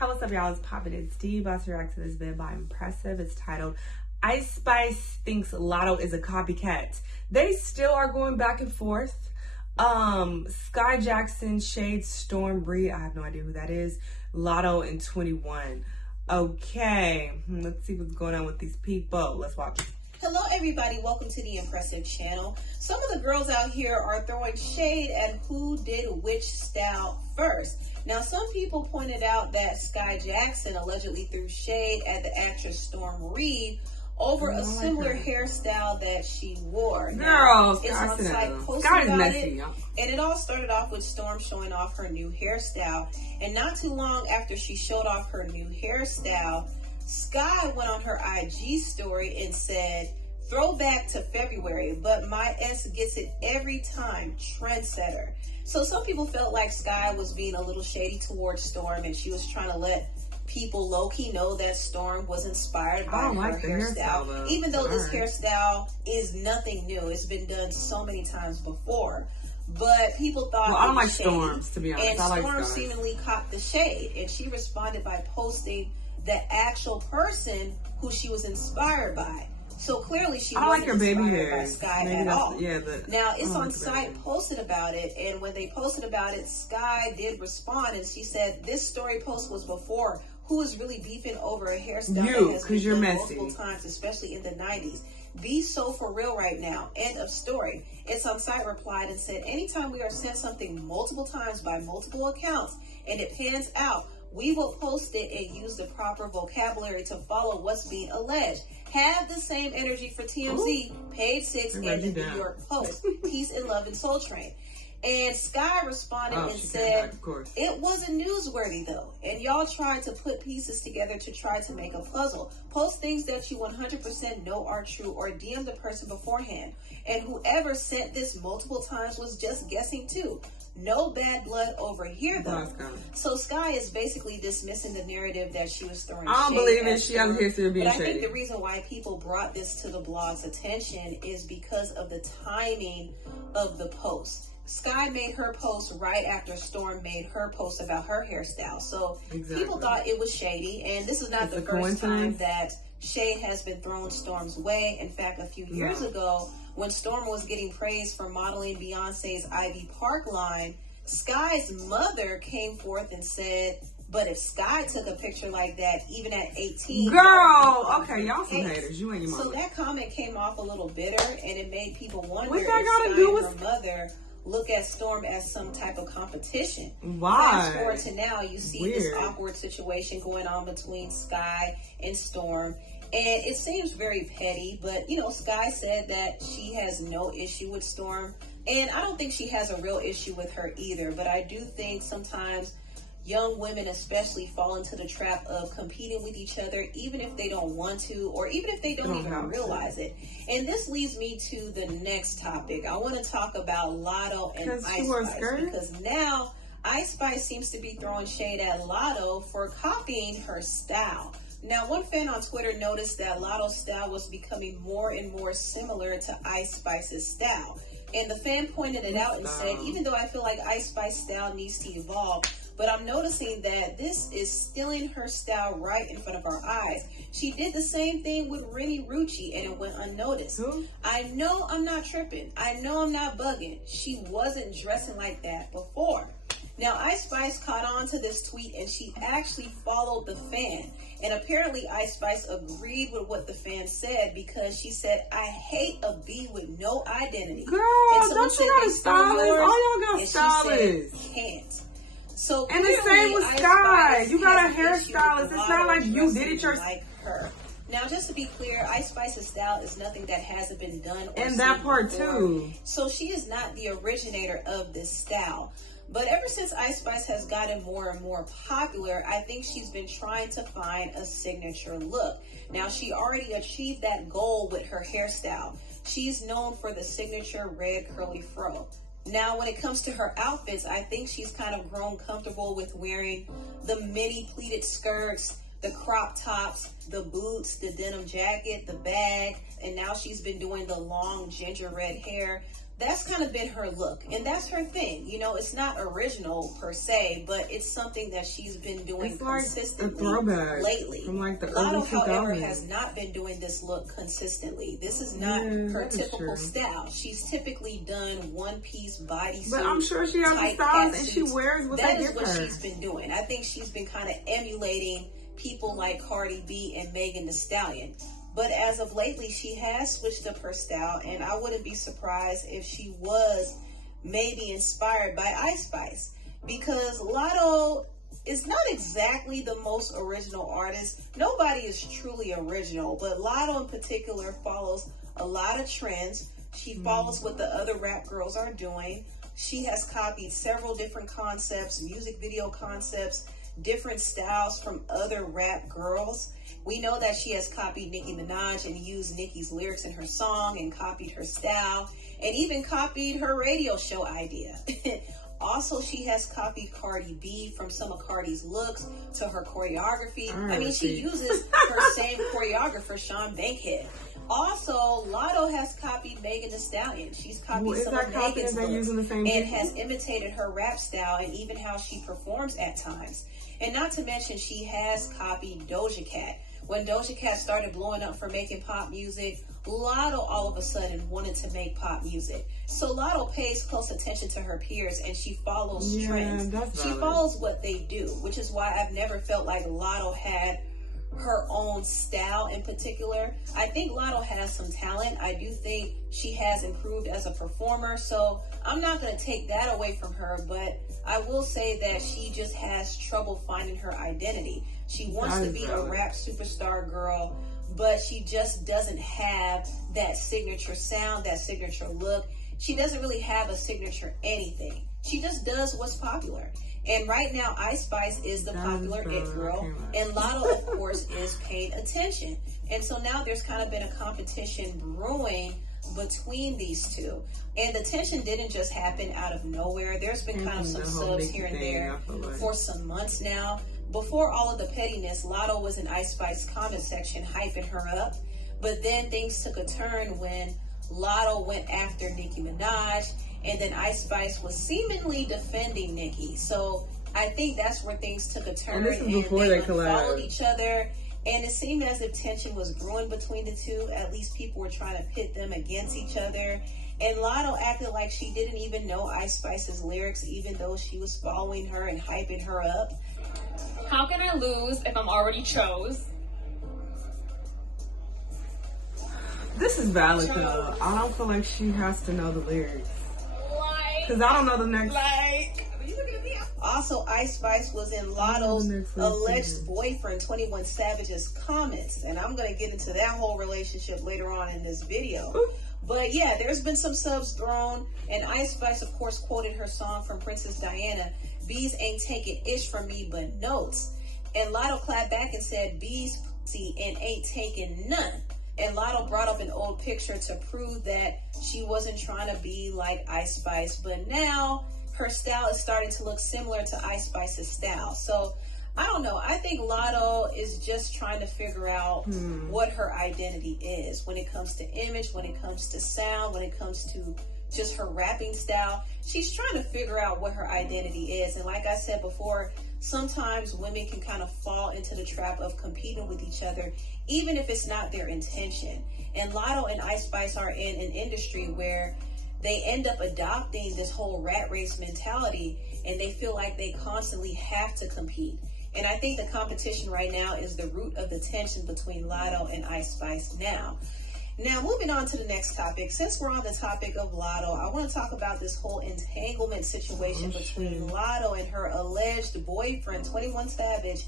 Hi, what's up, y'all? It's Poppin'. It's D. About to react to this vid by Impressive. It's titled Ice Spice Thinks Latto is a Copycat. They still are going back and forth. Skai Jackson, Shade, Storm, Bree. I have no idea who that is. Latto in 21. Okay, let's see what's going on with these people. Let's watch. Hello everybody, welcome to the Impressive channel. Some of the girls out here are throwing shade at who did which style first. Now some people pointed out that Skai Jackson allegedly threw shade at the actress Storm Reed over a similar hairstyle that she wore. Girl, it's on site posted about it, and it all started off with Storm showing off her new hairstyle. And not too long after she showed off her new hairstyle, Skai went on her IG story and said, "Throwback to February, but my S gets it every time, trendsetter." So some people felt like Skai was being a little shady towards Storm, and she was trying to let people low-key know that Storm was inspired by her hairstyle, even though this hairstyle is nothing new. It's been done so many times before. But people thought I don't like Storms, to be honest. And Storm seemingly caught the shade, and she responded by posting the actual person who she was inspired by. So clearly she wasn't inspired by Skai at all. Now it's on site posted about it, and when they posted about it, Skai did respond, and she said this story post was before who is really beefing over a hairstyle that has been done multiple times, especially in the 90s. Be so for real right now. End of story. It's on site replied and said, anytime we are sent something multiple times by multiple accounts and it pans out, we will post it and use the proper vocabulary to follow what's being alleged. Have the same energy for TMZ, Page 6, and the New York Post. Peace and love and Soul Train. And Skai responded and said, it wasn't newsworthy though. And y'all tried to put pieces together to try to make a puzzle. Post things that you 100% know are true or DM the person beforehand. And whoever sent this multiple times was just guessing too. No bad blood over here though. So Skai is basically dismissing the narrative that she was throwing shade. I don't believe it. She has a history of being shady. But I think the reason why people brought this to the blog's attention is because of the timing of the post. Skai made her post right after Storm made her post about her hairstyle. So people thought it was shady, and this is not the first time that shade has been thrown Storm's way. In fact, a few years ago, when Storm was getting praised for modeling Beyonce's Ivy Park line, Skai's mother came forth and said, but if Skai took a picture like that, even at 18... Girl, okay, y'all some haters. You ain't your mama. So that comment came off a little bitter, and it made people wonder if Skai and her mother look at Storm as some type of competition. Why? Fast forward to now, you see this awkward situation going on between Skai and Storm. And it seems very petty, but, you know, Skai said that she has no issue with Storm. And I don't think she has a real issue with her either. But I do think sometimes young women especially fall into the trap of competing with each other, even if they don't want to, or even if they don't even realize it. And this leads me to the next topic. I want to talk about Latto and Ice Spice, because now Ice Spice seems to be throwing shade at Latto for copying her style. Now, one fan on Twitter noticed that Latto's style was becoming more and more similar to Ice Spice's style. And the fan pointed it out and said, even though I feel like Ice Spice's style needs to evolve, but I'm noticing that this is stealing her style right in front of our eyes. She did the same thing with Rennie Rucci and it went unnoticed. I know I'm not tripping. I know I'm not bugging. She wasn't dressing like that before. Now, Ice Spice caught on to this tweet and she actually followed the fan. And apparently Ice Spice agreed with what the fan said because she said, I hate a bee with no identity. Girl, don't you got a stylist? All y'all got stylists. Can't. So and the same with Skai. You got a hairstylist. It's not like you did it yourself. Like her. Now, just to be clear, Ice Spice's style is nothing that hasn't been done. And that part too. So she is not the originator of this style. But ever since Ice Spice has gotten more and more popular, I think she's been trying to find a signature look. Now, she already achieved that goal with her hairstyle. She's known for the signature red curly fro. Now, when it comes to her outfits, I think she's kind of grown comfortable with wearing the mini pleated skirts, the crop tops, the boots, the denim jacket, the bag, and now she's been doing the long ginger red hair. that's kind of been her look, and that's her thing. You know, it's not original per se, but it's something that she's been doing consistently lately. From like the Latto, however, has not been doing this look consistently. This is not her typical style. She's typically done one-piece bodysuit. But I'm sure she has the styles and she wears what that is what she's been doing. I think she's been kind of emulating people like Cardi B and Megan Thee Stallion. But as of lately, she has switched up her style, and I wouldn't be surprised if she was maybe inspired by Ice Spice, because Latto is not exactly the most original artist. Nobody is truly original, but Latto in particular follows a lot of trends. She follows what the other rap girls are doing. She has copied several different concepts, music video concepts, different styles from other rap girls. We know that she has copied Nicki Minaj and used Nicki's lyrics in her song and copied her style and even copied her radio show idea. Also, she has copied Cardi B from some of Cardi's looks to her choreography. I mean, she uses her same choreographer, Sean Bankhead. Also, Latto has copied Megan Thee Stallion. She's copied some of Megan's looks and has imitated her rap style and even how she performs at times. And not to mention, she has copied Doja Cat. When Doja Cat started blowing up for making pop music, Latto all of a sudden wanted to make pop music. So Latto pays close attention to her peers and she follows trends. She follows what they do, which is why I've never felt like Latto had her own style in particular. I think Latto has some talent. I do think she has improved as a performer, so I'm not going to take that away from her, but I will say that she just has trouble finding her identity. She wants to be a rap superstar girl, but she just doesn't have that signature sound, that signature look. She doesn't really have a signature anything. She just does what's popular. And right now, Ice Spice is the popular it girl, and Latto, of course, is paying attention. And so now there's kind of been a competition brewing between these two. And the tension didn't just happen out of nowhere. There's been kind of some subs here and there for some months now. Before all of the pettiness, Latto was in Ice Spice's comment section hyping her up. But then things took a turn when Latto went after Nicki Minaj, and then Ice Spice was seemingly defending Nicki. So I think that's where things took a turn. And this is before they followed each other. And it seemed as if tension was brewing between the two. At least people were trying to pit them against each other. And Latto acted like she didn't even know Ice Spice's lyrics, even though she was following her and hyping her up. How can I lose if I'm already chose? This is valid though. I don't feel like she has to know the lyrics. Because I don't know the next. Also, Ice Spice was in Latto's alleged boyfriend, 21 Savage's comments. And I'm going to get into that whole relationship later on in this video. But yeah, there's been some subs thrown. And Ice Spice, of course, quoted her song from Princess Diana, "Bees ain't taking ish from me, but notes." And Latto clapped back and said, "Bees pussy and ain't taking none." And Latto brought up an old picture to prove that she wasn't trying to be like Ice Spice. But now her style is starting to look similar to Ice Spice's style. So I don't know. I think Latto is just trying to figure out what her identity is when it comes to image, when it comes to sound, when it comes to just her rapping style. She's trying to figure out what her identity is. And like I said before, sometimes women can kind of fall into the trap of competing with each other, even if it's not their intention. And Latto and Ice Spice are in an industry where they end up adopting this whole rat race mentality, and they feel like they constantly have to compete. And I think the competition right now is the root of the tension between Latto and Ice Spice now. Now, moving on to the next topic. Since we're on the topic of Latto, I want to talk about this whole entanglement situation between Latto and her alleged boyfriend, 21 Savage,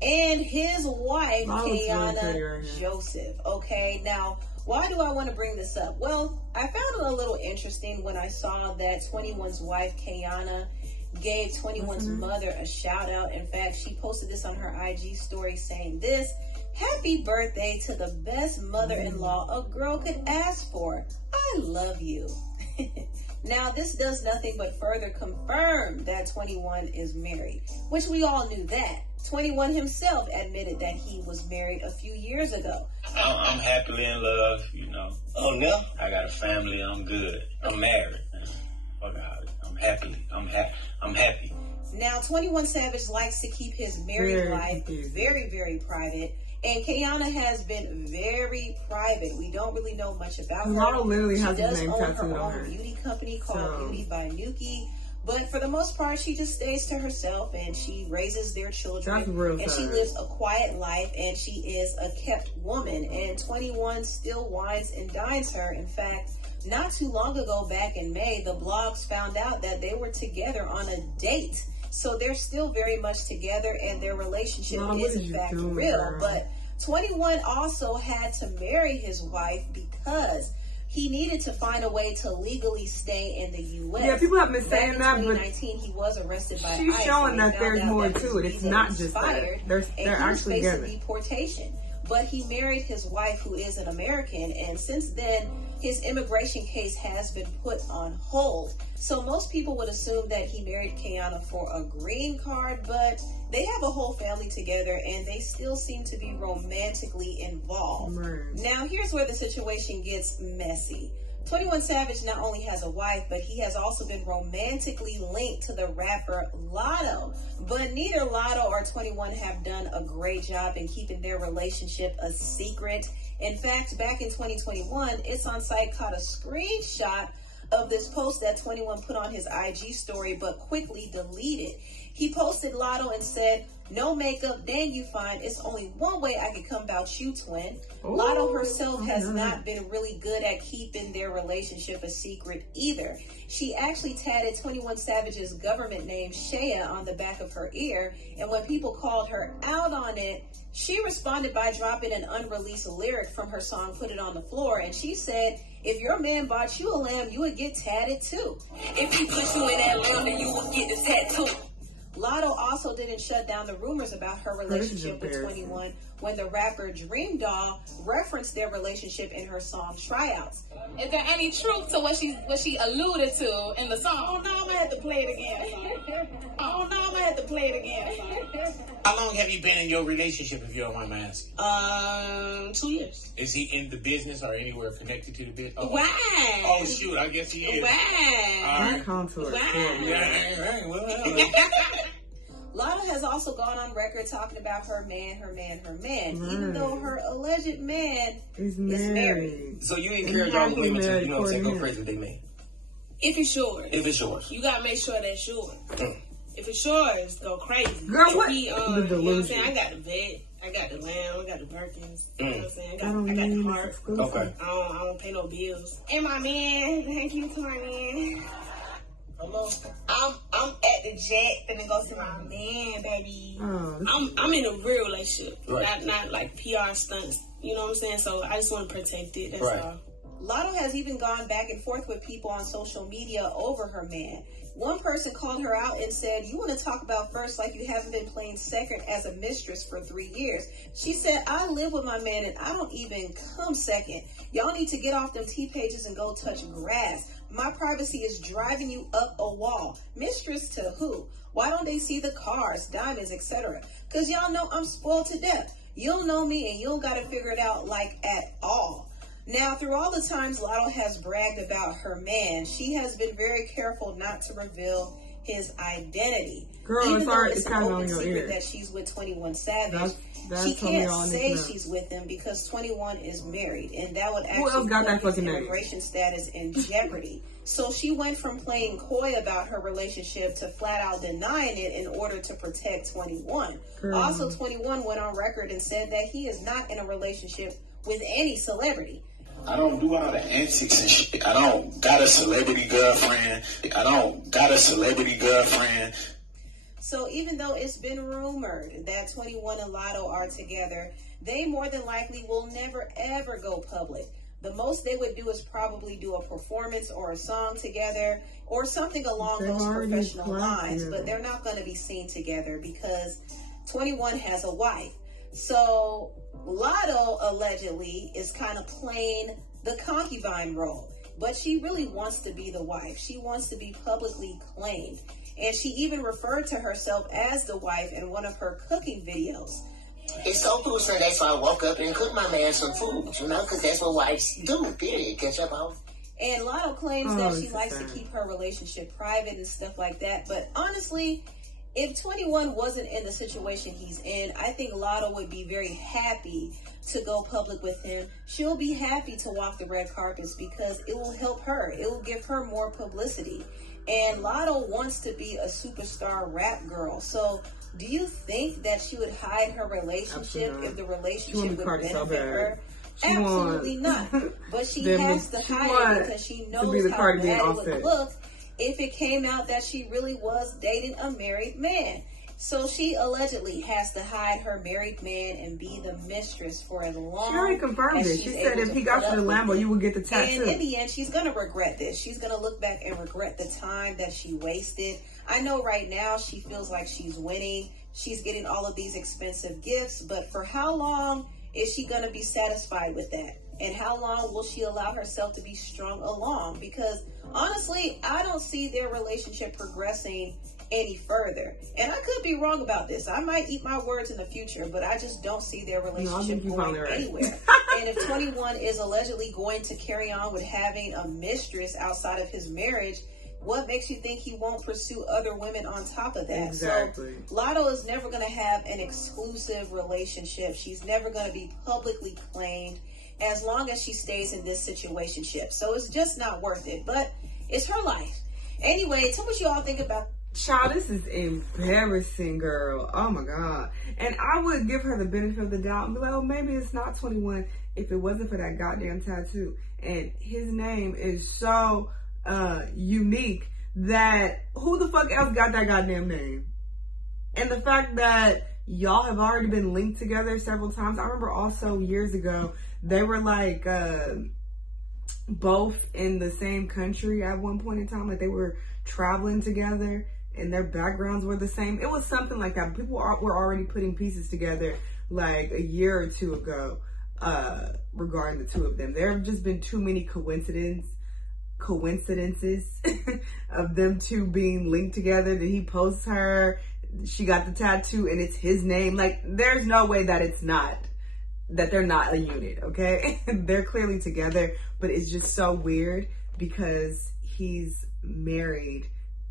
and his wife, Kayana Joseph. Okay, now, why do I want to bring this up? Well, I found it a little interesting when I saw that 21's wife, Kayana, gave 21's mother a shout out. In fact, she posted this on her IG story saying this: "Happy birthday to the best mother-in-law a girl could ask for. I love you." Now, this does nothing but further confirm that 21 is married, which we all knew that. 21 himself admitted that he was married a few years ago. I'm happily in love, you know. Oh, no? I got a family. I'm good. I'm married. Fuck out. I'm happy. Now, 21 Savage likes to keep his married life very, very private. And Kayana has been very private. We don't really know much about her. Latto literally has his name own tattooed her on own her. beauty company called Beauty by Nuki. But for the most part, she just stays to herself and she raises their children. That's real and she lives a quiet life and she is a kept woman. And 21 still wines and dines her. In fact, not too long ago, back in May, the blogs found out that they were together on a date. So they're still very much together and their relationship is in fact real. But 21 also had to marry his wife because he needed to find a way to legally stay in the U.S. Yeah, people have been saying that, but 2019, he was arrested by she's ICE. Showing that there's more to it. It's not just that. They're actually together. Deportation. But he married his wife, who is an American, and since then, his immigration case has been put on hold. So most people would assume that he married Kayana for a green card, but they have a whole family together and they still seem to be romantically involved. Right. Now, here's where the situation gets messy. 21 Savage not only has a wife, but he has also been romantically linked to the rapper Latto. But neither Latto or 21 have done a great job in keeping their relationship a secret. In fact, back in 2021, It's On Site caught a screenshot of this post that 21 put on his IG story, but quickly deleted. He posted Latto and said, "No makeup, dang you fine. It's only one way I could come about you, twin." Ooh, Latto herself has not been really good at keeping their relationship a secret either. She actually tatted 21 Savage's government name, Shea, on the back of her ear. And when people called her out on it, she responded by dropping an unreleased lyric from her song, Put It On The Floor. And she said, "If your man bought you a lamb, you would get tatted too. If he put you in that lamb, then you would get the tattoo." Latto also didn't shut down the rumors about her relationship with 21 when the rapper Dream Doll referenced their relationship in her song Tryouts. Is there any truth to what she alluded to in the song? Oh no, I'm gonna have to play it again. Oh no, I'm gonna have to play it again. How long have you been in your relationship, if you don't mind my asking? 2 years. Is he in the business or anywhere connected to the business? Oh, Wow. oh shoot, I guess he is. Wow. That contour. Yeah. Latto has also gone on record talking about her man, even though her alleged man is married. So you encourage all the women to, go crazy with their man? If it's yours. If it's yours. You gotta make sure that's yours. If it's yours, go crazy. Girl, what? You know what I'm saying? I got the vet, I got the lamb, I got the Birkins. You know what I'm saying? I got the heart. Okay. I don't pay no bills. And my man, thank you to my man. Hello. I'm at the jet finna go see my man, baby. Oh, I'm in a real relationship, right. not like PR stunts. You know what I'm saying? So I just want to protect it. That's right. all. Latto has even gone back and forth with people on social media over her man. One person called her out and said, "You want to talk about first like you haven't been playing second as a mistress for 3 years." She said, "I live with my man and I don't even come second. Y'all need to get off them T pages and go touch grass. My privacy is driving you up a wall. Mistress to who? Why don't they see the cars, diamonds, etc.? Because y'all know I'm spoiled to death. You'll know me and you don't got to figure it out like at all." Now, through all the times Latto has bragged about her man, she has been very careful not to reveal his identity. Girl, even though it's kind an of open on your secret ear. that she's with 21 Savage, That's she can't all say she's with him because 21 is married, and that would else actually got that put his fucking name? immigration status in jeopardy. So she went from playing coy about her relationship to flat out denying it in order to protect 21. Girl. Also, 21 went on record and said that he is not in a relationship with any celebrity. I don't do all the antics and shit. I don't got a celebrity girlfriend. So even though it's been rumored that 21 and Latto are together, they more than likely will never ever go public. The most they would do is probably do a performance or a song together or something along those professional lines, but they're not going to be seen together because 21 has a wife. So Latto allegedly is kind of playing the concubine role, but she really wants to be the wife. She wants to be publicly claimed. And she even referred to herself as the wife in one of her cooking videos. It's so cool, so that's why I woke up and cooked my man some food, you know, because that's what wives do, period. Catch up on. And Latto claims that she likes to keep her relationship private and stuff like that. But honestly, if 21 wasn't in the situation he's in, I think Latto would be very happy to go public with him. She'll be happy to walk the red carpets because it will help her. It will give her more publicity. And Latto wants to be a superstar rap girl. So do you think that she would hide her relationship if the relationship would benefit her? Absolutely not. But she has to hide it because she knows how bad it would look if it came out that she really was dating a married man. So she allegedly has to hide her married man and be the mistress for as long as she already confirmed it. She said if he got you the Lambo, you would get the tattoo. And in the end, she's going to regret this. She's going to look back and regret the time that she wasted. I know right now she feels like she's winning. She's getting all of these expensive gifts. But for how long is she going to be satisfied with that? And how long will she allow herself to be strung along? Because honestly, I don't see their relationship progressing any further. And I could be wrong about this. I might eat my words in the future, but I just don't see their relationship going anywhere. And if 21 is allegedly going to carry on with having a mistress outside of his marriage, what makes you think he won't pursue other women on top of that? Exactly. So Latto is never going to have an exclusive relationship. She's never going to be publicly claimed as long as she stays in this situationship. So it's just not worth it. But it's her life. Anyway, tell me what you all think about. Child, this is embarrassing, girl. Oh my God. And I would give her the benefit of the doubt and be like, oh, maybe it's not 21 if it wasn't for that goddamn tattoo. And his name is so unique that who the fuck else got that goddamn name? And the fact that y'all have already been linked together several times. I remember also years ago, they were like both in the same country at one point in time. Like they were traveling together and their backgrounds were the same. It was something like that. People were already putting pieces together like a year or two ago regarding the two of them. There have just been too many coincidences of them two being linked together, that he posts her, she got the tattoo and it's his name. Like there's no way that it's not, that they're not a unit, okay? They're clearly together, but it's just so weird because he's married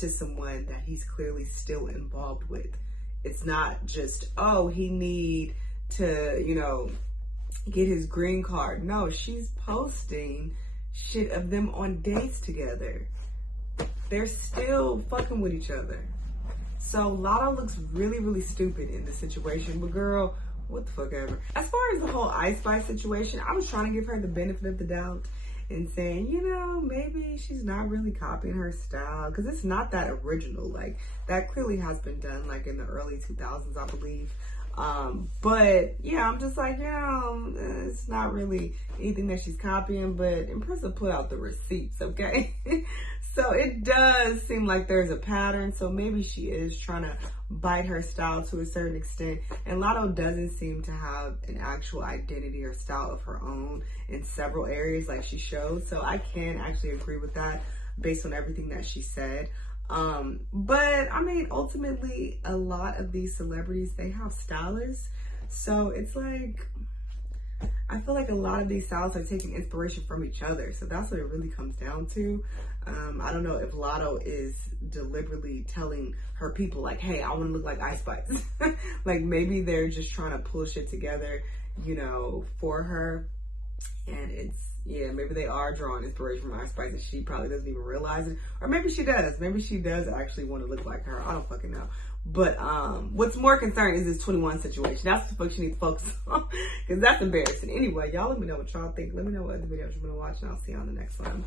to someone that he's clearly still involved with. It's not just, oh, he need to, you know, get his green card. No, she's posting shit of them on dates together. They're still fucking with each other. So Latto looks really, really stupid in this situation. But girl, what the fuck ever. As far as the whole Ice Spice situation, I was trying to give her the benefit of the doubt and saying, you know, maybe she's not really copying her style because it's not that original. Like that clearly has been done like in the early 2000s, I believe. But yeah, I'm just like, you know, it's not really anything that she's copying, but Impressive put out the receipts, okay? So it does seem like there's a pattern. So maybe she is trying to bite her style to a certain extent. And Latto doesn't seem to have an actual identity or style of her own in several areas like she shows. So I can actually agree with that based on everything that she said. But I mean, ultimately, a lot of these celebrities, they have stylists. So it's like, I feel like a lot of these stylists are taking inspiration from each other. So that's what it really comes down to. I don't know if Latto is deliberately telling her people like, hey, I want to look like Ice Spice. Like maybe they're just trying to pull shit together, you know, for her. And it's, yeah, maybe they are drawing inspiration from Ice Spice and she probably doesn't even realize it. Or maybe she does. Maybe she does actually want to look like her. I don't fucking know. But what's more concerning is this 21 situation. That's the fuck she needs to focus on. Because that's embarrassing. Anyway, y'all let me know what y'all think. Let me know what other videos you want to watch and I'll see you on the next one.